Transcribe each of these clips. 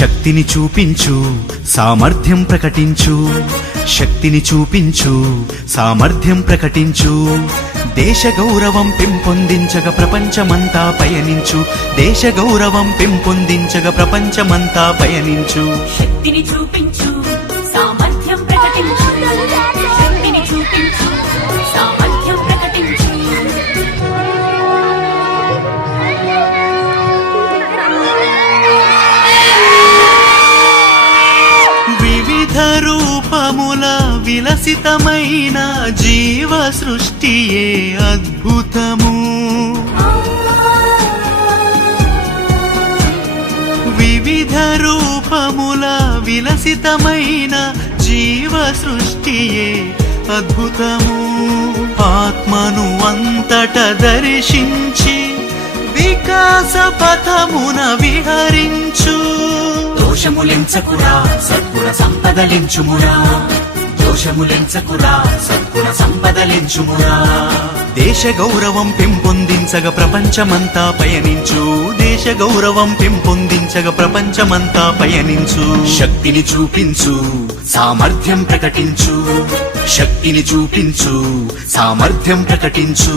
శక్తిని చూపించు సామర్థ్యం ప్రకటించు, శక్తిని చూపించు సామర్థ్యం ప్రకటించు. దేశ గౌరవం పెంపొందించగ ప్రపంచమంతా పయనించు, దేశ గౌరవం పెంపొందించగ ప్రపంచమంతా పయనించు. శక్తిని చూపించు సామర్థ్యం ప్రకటించు, శక్తిని చూపించు సామర్థ్యం ప్రకటించు. వివిధ రూపముల విలసితమైన జీవ సృష్టియే అద్భుతము. వివిధ రూపముల విలసితమైన జీవ సృష్టియే అద్భుతము. ఆత్మను అంతట దర్శించి వికాస పథమున విహరించు. దోషములెంచకురా సద్గుణ సంపదలించుమురా, దోషములెంచకురా సద్గుణ సంపదలించుమురా. దేశ గౌరవం పెంపొందించగ ప్రపంచమంతా పయనించు, దేశ గౌరవం పెంపొందించగ ప్రపంచమంతా పయనించు. శక్తిని చూపించు సామర్థ్యం ప్రకటించు, శక్తిని చూపించు సామర్థ్యం ప్రకటించు.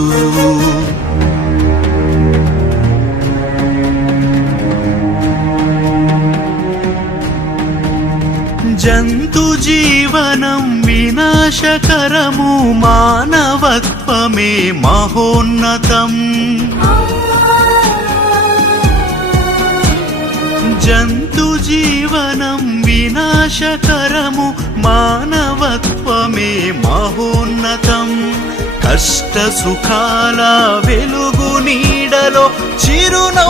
జంతు జీవనం వినాశకరము, మానవత్వమే మహోన్నతం. జంతు జీవనం వినాశకరము, మానవత్వమే మహోన్నతం. కష్ట సుఖాల వెలుగు నీడలో చిరునవ్వు